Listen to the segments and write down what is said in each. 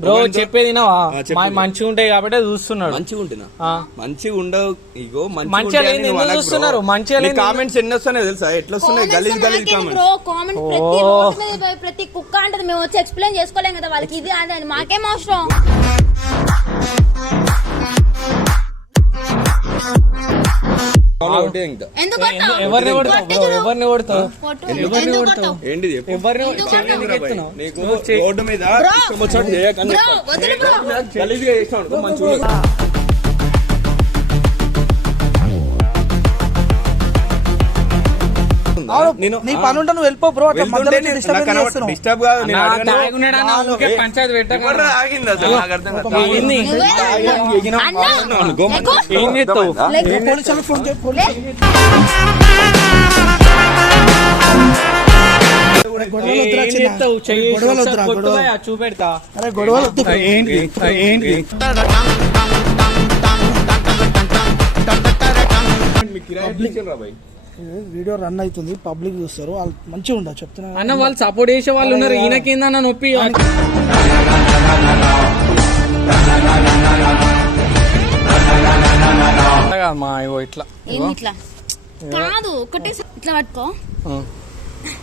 Bro చెప్పేది మంచిగా ఉంటాయి కాబట్టి చూస్తున్నాడు. మంచిగా ఉంటున్నా. ఆ. మంచిగా ఉండవు ఇగో మంచిగా చూస్తున్నారు? మంచిగా కామెంట్స్ ఎన్ని వస్తున్నాయి తెలుసా? ఎట్లా వస్తున్నాయి? గలీజ్ గలీజ్ కామెంట్స్ బ్రో కామెంట్ ప్రతి కుక్క అంటది. మేము వచ్చి ఎక్స్ప్లెయిన్ చేసుకోలేం కదా వాళ్ళకి. ఇది అది అని మాకేం అవసరం? ఎవరిని కొడతావు? ఎవరిని కొడతావు. ఎవరిని ఎందుకు కొడతావు? చెప్పు. ఎవరిని? నీకు. రోడ్డు మీద ఇష్టం వచ్చినట్టు చేయకని బ్రో, వదిలు బ్రో. గలీజ్గా చేసినావు మంచిగా ఉండదు. నేను నీ పని ఉంటే నువ్వు వెళ్ళిపో బ్రో అట్లా వెళ్తుంటే మధ్యలో నేను- డిస్టర్బ్ నాకు కనబడ- చేస్తున్నావు డిస్టర్బ్ కాదు నేను నా అడగను. తాగి ఉన్నాడన్నా ఊరికే పంచాయతీ పెట్టక ఎవర్రా ఆగింది అసలు నాకు అర్థం కాదు. ఏంది? నువ్వే ఎగిన అన్నా. పావును అనుకో. ఎక్కువ. ఏం చేస్తావు లెగ్. పోలీసులకు ఫోన్ చేయి పోలీసు గొడవలు ఏం వద్దురా చిన్న. చేస్తావు చెయ్యి గొడవలు వద్దురా, ఒకసారి గొడవలు. కొట్టుగా చూపెడతా అరే గొడవలు వద్దు ఏంటి ఏంటి మీకు కిరాయి ఎట్లా ఇచ్చిండ్రా భయ్? వీడియో రన్ అవుతుంది. పబ్లిక్ చూస్తారు. వాళ్ళు మంచిగా ఉండదు చెప్తున్నా అన్న వాళ్ళు సపోర్ట్ చేసే వాళ్ళు ఉన్నారు. ఈయనకిందన్న నొప్పి? మా ఇట్లా. ఇట్లా? కాదు ఒకటే ఇట్లా పట్టుకో.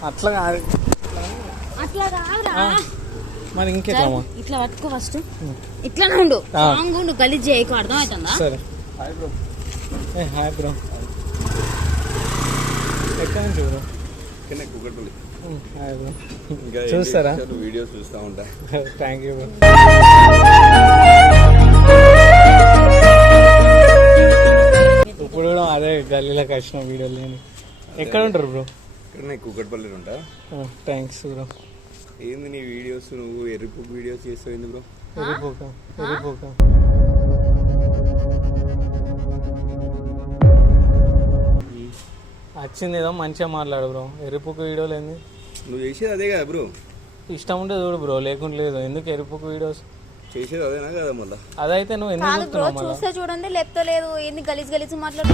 అట్లా కాదు. అట్లా కాదురా. మరి ఇంకెట్లా? ఇట్లా పట్టుకో ఫస్ట్ ఇట్లానే ఉండు. ఆ. రాంగ్ ఉండు. గలీజ్ చేయకు అర్థమవుతుందా? సరే. హాయ్ బ్రో ఏ హాయ్ బ్రో ఎక్కడి నుంచి బ్రో. కింద కుక్కట్పల్లి. చూస్తారా? వీడియోస్ చూస్తా ఉంటా. థ్యాంక్ యూ బ్రో ఇప్పుడు కూడా అదే గల్లీలోకి వచ్చిన వీడియో లేని. ఎక్కడ ఉంటారు బ్రో? ఇక్కడ నేను కుక్కట్పల్లి ఉంటా. థ్యాంక్స్ బ్రో ఏంది నీ వీడియోస్? నువ్వు ఎరుపు వీడియోస్ చేస్తావు ఎందుకు బ్రో? ఎరిపోక ఎరిపోక వచ్చింది ఏదో మంచిగా మాట్లాడు బ్రో. ఎరుపుకు వీడియోలు ఏంది? నువ్వు చేసేది అదే కదా బ్రో. ఇష్టం ఉంటే చూడు బ్రో లేకుంటే లేదు. ఎందుకు ఎరుపుకు వీడియోస్? చేసేది అదేనా కదా మళ్ళా? అదైతే నువ్వు ఎందుకు కాదు బ్రో చూస్తున్నావు మళ్ళీ? చూస్తే చూడండి లేకపోతే లేదు. ఏంది గలీజ్ గలీజ్ మాట్లాడు.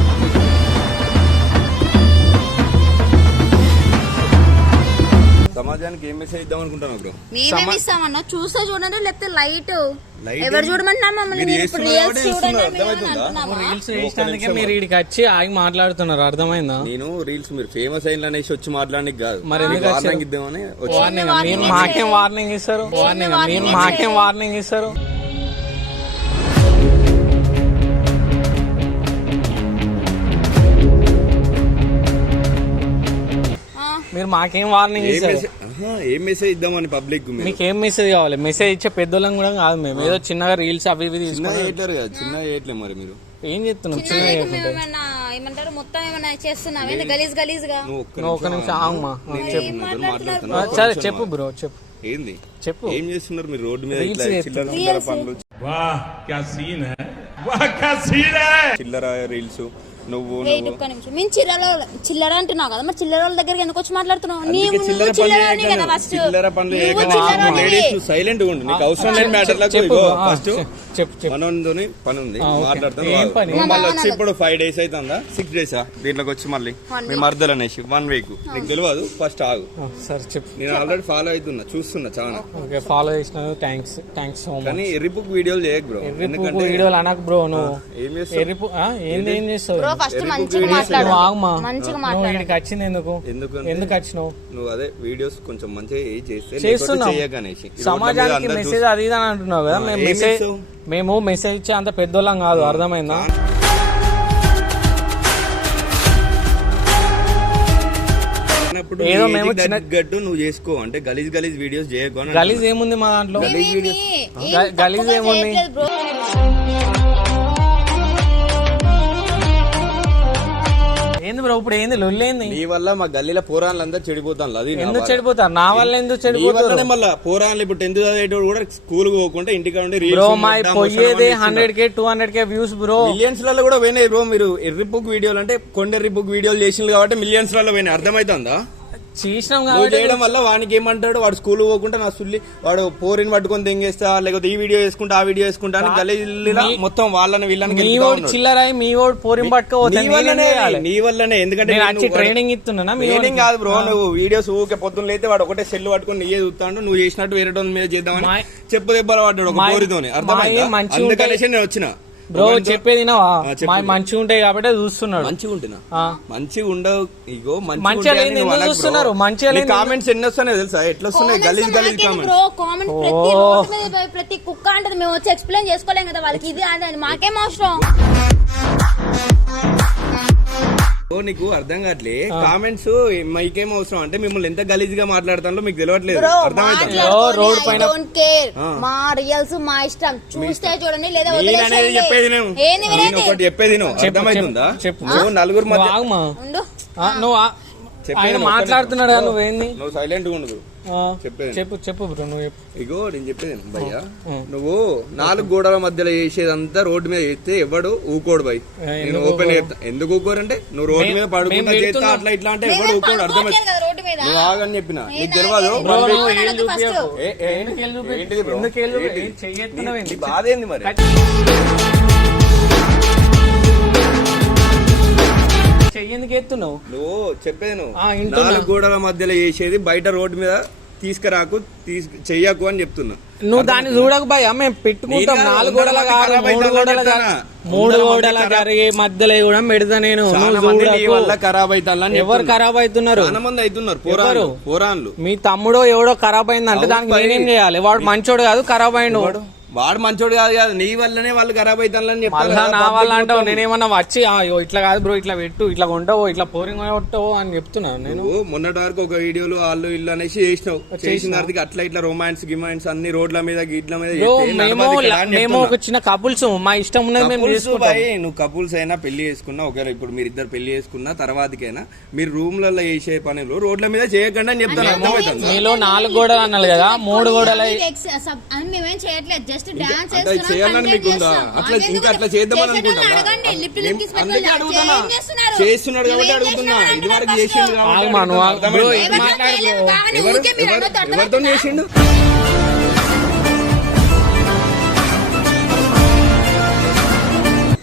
సమాజానికి ఏం మెసేజ్ ఇద్దాం అనుకుంటాను బ్రో? మేమేమి ఇస్తామన్నా? చూస్తే చూడండి లేకపోతే లైట్. ఎవరు మమ్మల్ని? ఇప్పుడు రీల్స్ చూడండి మీరు ఇక్కడికి వచ్చి ఆగి మాట్లాడుతున్నారు. అర్థమైందా? నేను రీల్స్ మీరు ఫేమస్ అయిన అనేసి వచ్చి మాట్లాడడానికి కాదు. మరి ఎందుకు వార్నింగ్? ఇద్దామని మీరు మాకేం వార్నింగ్ ఇస్తారు? వార్నింగ్ మీరు మాకేం వార్నింగ్ ఇస్తారు? మీరు మాకేం వార్నింగ్ ఏం ఇస్తారు మెసేజ్ ఆహా, ఏం మెసేజ్ ఇద్దామని పబ్లిక్ మీరు మీకు ఏం మెసేజ్ కావాలి మెసేజ్ ఇచ్చే పెద్దోళ్ళం కూడా కాదు మేము ఏదో చిన్నగా రీల్స్ అవి ఇవి చిన్న తీసుకుని చేయట్లేరు కదా చిన్న చేయట్లేదు మరి మీరు ఏం చెప్తున్నాం చిన్న చిన్నగా నీకు మేము చేయకుంటే ఏమన్నా ఏమంటారు మొత్తం ఏమన్నా చేస్తున్నాం ఏంది గలీజ్ గలీజ్ గా నువ్వు ఒక్క నువ్వు ఒక నిమిషం ఆగమ్మా నేను చెప్పు చెప్తున్నా, మాట్లాడుతున్నా. ఆ, సరే చెప్పు బ్రో చెప్పు ఏంది చెప్పు ఏం చేస్తున్నారు మీరు రోడ్డు మీద Reels ఇట్లా చిల్లర చేస్తున్నారు. చిల్లర పనులు वाह क्या सीन है वाह क्या सीन है చిల్లర రీల్స్ నువ్వు వెయిట్ నువ్వు. ఒక్క నిమిషం. మేము చిల్లర చిల్లర అంటున్నావు కదా మరి చిల్లర వాళ్ళ దగ్గరికి ఎందుకు వచ్చి మాట్లాడుతున్నావు? నీవు చిల్లర చిల్లరని కదా. ఫస్ట్ చిల్లర పనులు. లేడీస్ సైలెంట్గా ఉండు. నీకు అవసరం లేని మ్యాటర్లకు ఇగో ఫస్ట్ చెప్- చెప్పు చెప్పు. మనోని పని ఉంది. మాట్లాడతాను. మళ్ళీ వచ్చి ఇప్పుడు ఫైవ్ డేస్ అవుతుందా సిక్స్ డేసా దీంట్లోకి వచ్చి మళ్ళీ మేము అర్ధలు అనేసి వన్ వీక్ నీకు తెలియదు? ఫస్ట్ ఆగు. సరే చెప్పు. నేను ఆల్రెడీ ఫాలో అవుతున్నా. చూస్తున్నా చాలా. ఓకే ఫాలో చేసినందుకు థ్యాంక్స్ థ్యాంక్స్ సో మచ్ కానీ ఎర్రిపుక్ వీడియోలు చేయకు బ్రో ఎర్రి వీడియోలు అనకు బ్రో నువ్వు ఏం చేస్తావు? ఏంది ఏం బ్రో ఫస్ట్ ఎరుపు మంచిగా వీడియోస్ మాట్లాడు. నువ్వు ఆగమా మంచిగా నువ్వు మాట్లాడు. ఇక్కడికి వచ్చింది ఎందుకు? ఎందుకంటే ఎందుకు వచ్చినావు? నువ్వు అదే వీడియోస్ కొంచెం మంచిగా ఏ చేస్తే చేస్తున్నాం. చేయకనేసి సమాజానికి మెసేజ్ అది ఇది అని అంటున్నావు కదా? మేము ఏం మెసేజ్? మేము మెసేజ్ ఇచ్చే అంత పెద్దోళ్ళం కాదు అర్థమైందా? ఏదో మేము చిన్న- గట్టు నువ్వు చేసుకో? అంటే గలీజ్ గలీజ్ వీడియోస్ చేయకు అని గలీజ్ ఏముంది మా దాంట్లో? మేమేమి ఏం గ- గలీజ్ ఏముంది? బ్రో. బ్రో ఇప్పుడు ఏంది లొల్లేంది? నీ వల్ల మా గల్లీలో పోరాళ్ళందరూ చెడిపోతాను అది నా ఎందుకు బాధ. చెడిపోతారు? నా వల్ల ఎందుకు నీ చెడిపోతారు? వల్లనే మళ్ళా పోరాళ్ళు ఇప్పుడు టెన్త్ చదివేటోడు కూడా స్కూల్ పోకుండా ఇంటికి ఉండి బ్రో మా పోయేదే hundred K two hundred K views bro మిలియన్స్లలో కూడా పోయినాయి బ్రో మీరు ఎర్రి బుక్ వీడియోలు అంటే కొండ ఎర్రి బుక్ వీడియోలు చేసింది కాబట్టి మిలియన్స్లలో పోయినాయి. అర్థమైతుందా? చేసినాం నువ్వు చేయడం వల్ల వానికి ఏమంటాడు? వాడు స్కూల్ పోకుండా నా సుల్లి వాడు పోరిని పట్టుకొని తెంగేస్తా లేకపోతే ఈ వీడియో వేసుకుంటా ఆ వీడియో వేసుకుంటా అని గలీలా మీ- మొత్తం వాళ్ళని వీళ్ళని మీ ఓడి. చిల్లరాయి మీ ఓడి పోరిం పట్టుకోవద్దు నీ వల్లనే నీ వల్లనే. ఎందుకంటే నేను నేను వచ్చి వాడు- ట్రైనింగ్ ఇస్తున్నా ట్రైనింగ్. కాదు బ్రో నువ్వు వీడియోస్ ఊకే పొద్దున్న లేతే వాడు ఒకటే సెల్ పట్టుకొని నీయే చూస్తాడు నువ్వు చేసినట్టు వేరే మీద చేద్దామని చెప్పు దెబ్బలు పడ్డాడు ఒక పోరితోని. అర్థమైందా? అందుకనేసి నేను వచ్చిన. బ్రో చెప్పేది మంచిగా ఉంటాయి కాబట్టి చూస్తున్నాడు. మంచిగా ఉంటున్నా ఆ. మంచిగా ఉండవు ఇగో మంచిగా చూస్తున్నారు? మంచిగా కామెంట్స్ ఎన్ని వస్తున్నాయి తెలుసా? ఎట్లా వస్తున్నాయి? గలీజ్ గలీజ్ కామెంట్స్ బ్రో కామెంట్ ప్రతి కుక్క అంటది. మేము వచ్చి ఎక్స్ప్లెయిన్ చేసుకోలేం కదా వాళ్ళకి. ఇది అది అని మాకేం అవసరం? నీకు అర్థం కావట్లే. కామెంట్స్ మైకేం అవసరం? అంటే మిమ్మల్ని ఎంత గలీజ్గా మాట్లాడతానో మీకు తెలియట్లేదు. రోడ్ పైన-. మా రియల్స్ మా ఇష్టం. చూస్తే చూడండి లేదా. చెప్పేది నేను. ఒకటి చెప్పేది నేను. చెప్పు, అర్థమవుతుందా చెప్పు. నువ్వు నలుగురు నువ్వు మధ్య ఆగుమా ఉండు. ఆ, నువ్వు నువ్వు మాట్లాడుతున్నాడు. నువ్వేంది? నువ్వు సైలెంట్గా ఉండదు. చెప్పు చెప్పు బ్రో నువ్వు చెప్పు. ఇగో నేను చెప్పేది భయ్య. నువ్వు నాలుగు గోడల మధ్యలో చేసేదంతా రోడ్డు మీద చేస్తే ఎవడు ఊకోడు భయ్. నేను ఓపెన్? చెప్తా. ఎందుకు ఊకోరంటే? నువ్వు రోడ్డు మీద పడుకుంటా చేస్తా. అట్లా ఇట్లా అంటే ఎవడు ఊకోడు అర్థమైంది కదా రోడ్డు మీద. నువ్వు ఆగని చెప్పిన. నీకు ఏం తెలియదు ఆగేది? బ్రో? నువ్వు ఎందుకు ఎత్తున్నావు? నువ్వు వింటున్నా. నాలుగు గోడల మధ్యలో చేసేది బయట రోడ్డు మీద తీసుకురాకు తీసు చెయ్యకు అని చెప్తున్నా. నువ్వు దాన్ని చూడక భయ మేము పెట్టుకుంటాం. నాలుగు గోడల కాదు మూడు గోడల? మూడు జరిగే మధ్యలో కూడా పెడతా నేను. ఖరాబ్ అవుతారని ఎవరు. ఖరాబ్ అవుతున్నారు? మంది అవుతున్నారు పోరాన్లు మీ తమ్ముడో ఎవడో ఖరాబ్ అయిందంటే దానికి. నేనేం చేయాలి? వాడు మంచోడు కాదు ఖరాబ్ అయిండు వాడు వాడు మంచోడు కాదు కాదు నీ వల్లనే వాళ్ళు ఖరాబ్ అవుతారని మళ్ళా నా వాళ్ళ అంటావు నేనేమన్నా వచ్చి "ఆ, అయ్యో ఇట్లా కాదు బ్రో ఇట్లా పెట్టు ఇట్లా కొంటావు ఇట్లా పోరింగ్ కొట్టవు అని చెప్తున్నాను నేను. నువ్వు మొన్నటి వరకు ఒక వీడియోలు వాళ్ళు ఇల్లు అనేసి చేసినావు. చేసిన తర్వాత అట్లా ఇట్లా రొమాన్స్ గిమాన్స్ అన్ని రోడ్ల మీద గిట్ల మీద మేము. ఒక చిన్న కపుల్స్ మా ఇష్టం ఉన్నది మేము చేసుకుంటాం. నువ్వు కపుల్స్ అయినా పెళ్ళి చేసుకున్నా ఒకవేళ ఇప్పుడు మీరు ఇద్దరు పెళ్ళి చేసుకున్నా తర్వాతకైనా మీరు రూమ్లలో చేసే పనులు రోడ్ల మీద చేయకండి అని చెప్తాను మీలో నాలుగు గోడలు అన్నారు కదా మూడు గోడల మేమేం చేయట్లేదు జస్ట్ డాన్స్ చేయాలని మీకు ఉందా? అట్లా ఇంకా అట్లా చేద్దామని అనుకుంటున్నా? అందుకే అడుగుతున్నా. చేస్తున్నాడు కాబట్టి అడుగుతున్నా. ఇది వరకు చేసిండు కాబట్టి ఎవరితో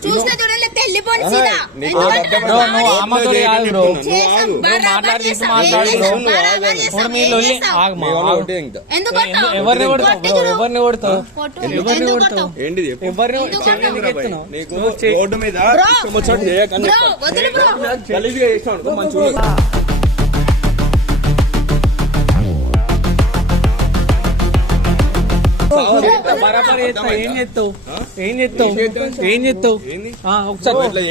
చూస్తే లేకపోతే వెళ్ళిపోండి సీదా నీకు ఎందుకంటే బ్రో, కాదు. నువ్వు రోడ్లో ఆమెతో కాదు బ్రో. చెప్తున్నా. నువ్వు ఆగు. బరాబర్ మాట్లాడి చేస్తాం, మాట్లాడు ఏం బ్రో. చేస్తాం, బరాబర్ చేస్తాం, ఇప్పుడు మీ ఏం లొల్లి చేస్తాం? ఆగమా ఆగు. ఇంకా ఎందుకు కొడతావు? ఎవరిని కొడతావు బ్రో. ఎవరిని కొడతావు కొట్టు. ఎవరిని ఎందుకు కొడతావు కొడతావు? ఏంటిది చెప్పు. ఎవరిని చెయ్యి ఎందుకు ఎత్తున్నావు? నీకు నువ్వు చెయ్యి. రోడ్డు మీద బ్రో, ఇష్టం వచ్చినట్టు చేయకని బ్రో, చెప్తున్నా. వదిలు బ్రో. గలీజ్గా చేసినావు అనుకో, మంచిగా ఉండదు. బరాబర్ చేస్తావు? ఏం చేస్తావు? ఏం చేస్తావు? ఏం చేస్తావు ఒకసారి ఒకసారి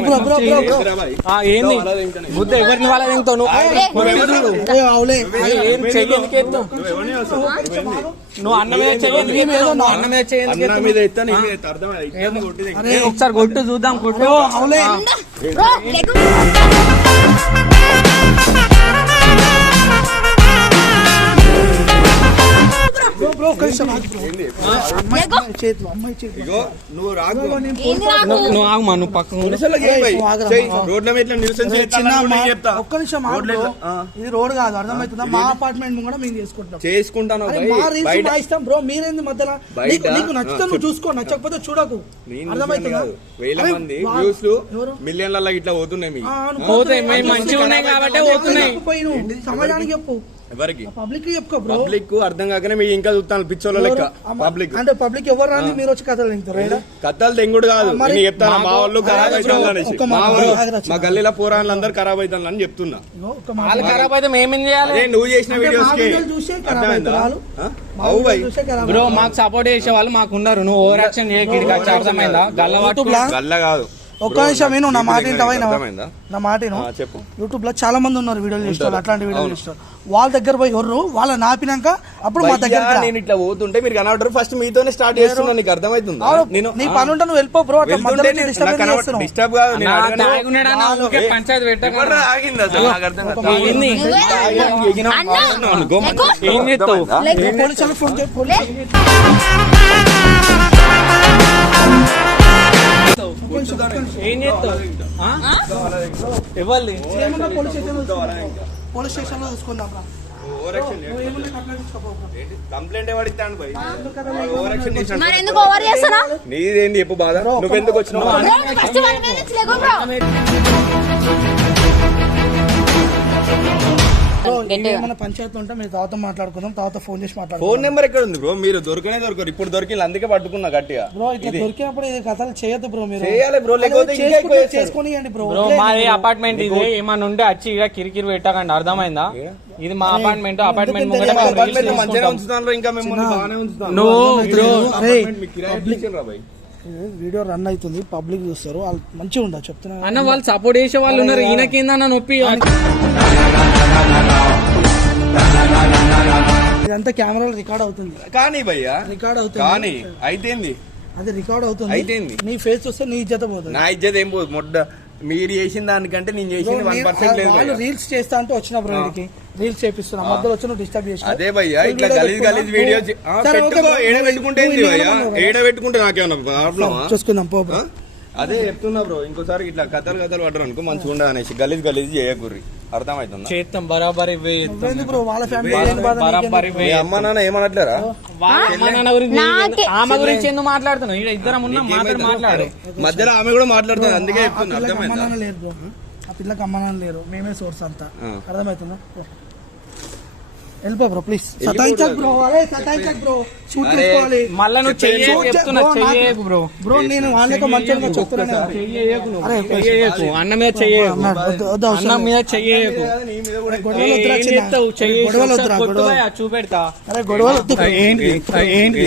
బ్రో, బ్రో. చేస్తురా భయ్. ఆ, ఏంది. బుద్ధ ఎవరిని వాళ్ళ తింటావు? నువ్వు? చెయ్యి ఎందుకు ఎత్తావు అన్న మీద చెయ్యి ఎందుకు అన్న మీద చెయ్యి ఎందుకు ఒకసారి కొట్టు చూద్దాం కొట్టు. నువ్వు ఆగుమా నువ్వు. రోడ్ల మీద చెప్తా ఒక్క నిమిషం. ఇది రోడ్ కాదు అర్థమవుతుందా మా అపార్ట్మెంట్ కూడా మేము చేసుకుంటాం చేసుకుంటాను ఇష్టం బ్రో మీరేంది మధ్యలో నీకు నీకు నచ్చితే నువ్వు. చూసుకో నచ్చకపోతే చూడకు నేను అర్థమవుతుందా కాదు. వేల మంది వ్యూస్? మిలియన్ల ఇట్లా పోతున్నాయి పోతాయి, మంచిగా ఉన్నాయి కాబట్టే పోతున్నాయి. సమాజానికి చెప్పు ఎవరికి? పబ్లిక్ చెప్పుకో బ్రో పబ్లిక్ అర్థం కాకనే మీకు ఇంకా చూస్తాను పిచ్చోళ్ళ లెక్క. పబ్లిక్ అంటే పబ్లిక్ ఎవరు రాని మీరు వచ్చి కథలు ఏడా? కథలు తెంగుడు కాదు. మరి నేను చెప్తాను? మా వాళ్ళు ఖరాబ్ అవుతాను ఒక్క మా గల్లీలో పోరాళ్ళందరూ ఖరాబ్ అవుతాను అని చెప్తున్నా. వాళ్ళు ఖరాబ్ అయితే మేమేం చేయాలి? నువ్వు చేసిన వీడియోస్ బ్రో. మాకు సపోర్ట్ చేసే వాళ్ళు మాకు ఉన్నారు నువ్వు ఓవర్ యాక్షన్ చేయకి అర్థమైందా? గల్ల కాదు ఒక్క నిమిషం విను నా మాట ఏంటవా అర్థమైందా? నా మాట చెప్పు యూట్యూబ్లో చాలా మంది ఉన్నారు వీడియోలు చేస్తారు అట్లాంటి వీడియోలు చేస్తారు వాళ్ళ దగ్గర పోయి ఎవరు వాళ్ళని ఆపినాక అప్పుడు మా దగ్గర నేను ఇట్లా పోతుంటే మీరు కనబడరు ఫస్ట్ మీతోనే స్టార్ట్ చేస్తున్నా నీకు అర్థమవుతుందా నేను నీ పని ఉంటే నువ్వు వెళ్ళిపో బ్రో అట్లా మధ్యలో డిస్టర్బ్ కాదు నేను పంచాయతీ ఆగింది అసలు నాకు అర్థం కాదు. ఏంది? ఏం చేస్తావు ఫోన్ చేయి పోలీసు ఏం చేస్తావు? ఏమన్నా పోలీస్ స్టేషన్ పోలీస్ స్టేషన్లో చూసుకుందాం కంప్లైంట్ ఎవరు ఇస్తాను భయ్ ఓవర్ యాక్షన్ చేసినాడు. మరి ఎందుకు ఓవర్ చేస్తానా నీదేంది చెప్పు బాధ? నువ్వెందుకు వచ్చినావు? ఏమైనా పంచాయతీ ఉంటే మీరు తర్వాత మాట్లాడుకుందాం తర్వాత ఫోన్ చేసి మాట్లాడుకుందాం. ఫోన్ నెంబర్ ఎక్కడ ఉంది బ్రో? మీరు దొరకనే దొరకరు. ఇప్పుడు దొరికింది అందుకే పట్టుకున్నా గట్టిగా. బ్రో ఇట్లా దొరికినప్పుడు ఇది కథలు చేయొద్దు బ్రో మీరు. చేయాలి బ్రో, లేకపోతే. చేసుకొని బ్రో మాది అపార్ట్మెంట్ ఇది. ఏమన్నా ఉంటే వచ్చి ఇక్కడ కిరికిరి పెట్టకండి అర్థమైందా? ఇది మా అపార్ట్మెంట్ అపార్ట్మెంట్? వీడియో రన్ అవుతుంది పబ్లిక్ చూస్తారు వాళ్ళు మంచిగా ఉండదు చెప్తున్నా అన్న వాళ్ళు సపోర్ట్ చేసే వాళ్ళు ఉన్నారు. ఈయనకేందన్న నొప్పి? ఇదంతా కెమెరాలో రికార్డ్ అవుతుంది. కానీ భయ్యా రికార్డ్ అవుతుంది. కానీ అయితేంది? అది రికార్డ్ అవుతుంది. అయితేంది? నీ ఫేస్ చూస్తే నీ ఇజ్జత పోతుంది. నా ఇజ్జత్ ఏం పోదు. మొడ్డ మీరు చేసిన దానికంటే నేను చేసింది వన్ పర్సెంట్ లేదు వాళ్ళు. రీల్స్ చేస్తా అంటే వచ్చిన బ్రో వీడికి రీల్స్ చేపిస్తున్నా. మధ్యలో వచ్చి నువ్వు డిస్టర్బ్ చేసిన. అదే భయ్యా ఇట్లా గలీజ్ గలీజ్ వీడియో పెట్టుకో ఏడ పెట్టుకుంటే భయ్యా? ఏడ పెట్టుకుంటే నాకేమన్నా ప్రాబ్లమా? చూసుకుందాం పో. అదే చెప్తున్నా బ్రో ఇంకోసారి ఇట్లా కథలు కథలు పడ్డారు అనుకో మంచిగా ఉండదు అనేసి గలీజ్ గలీజ్ చేయకూర్రి. అర్థమవుతుందా చేస్తాం బరాబర్ ఇవే బరాబర్? ఇవే అమ్మ నాన్న ఏమనట్లేరా? వాళ్ళ అమ్మ నాన్న గురించి నాకే- ఎందుకు- ఆమె గురించి ఎందుకు మాట్లాడుతున్నావు? ఇక్కడ ఇద్దరం ఉన్నాం మాట్లాడు మాట్లాడు. మధ్యలో ఆమె కూడా మాట్లాడుతుంది అందుకే చెప్తున్నా. పిల్లకి అమ్మ అర్థమైందా నాన్న లేరు బ్రో. ఆ పిల్లకి అమ్మ నాన్న లేరు. మేమే సోర్స్ అంతా. అర్థమవుతుందా. వెళ్ళిపో బ్రో ప్లీజ్ సతాయించక్ బ్రో అరే సతాయించక్ బ్రో షూట్ చేసుకోవాలి మళ్ళా నువ్వు చెయ్యి చెప్తున్నా చెయ్యకు బ్రో బ్రో నేను వాళ్ళకి మంచిగా చెప్తున్నాను. చెయ్యకు నువ్వు అరే, చెయ్యకు అన్న మీద చెయ్యకు వద్దు, వద్దు, అన్న. మీద చెయ్యకు నీ మీద కూడా గొడవలు. చేస్తావు? చెయ్యి గొడవలు. భయ్యా, చూపెడతా. అరే గొడవలు వద్దు ఏంటి? ఏంటి?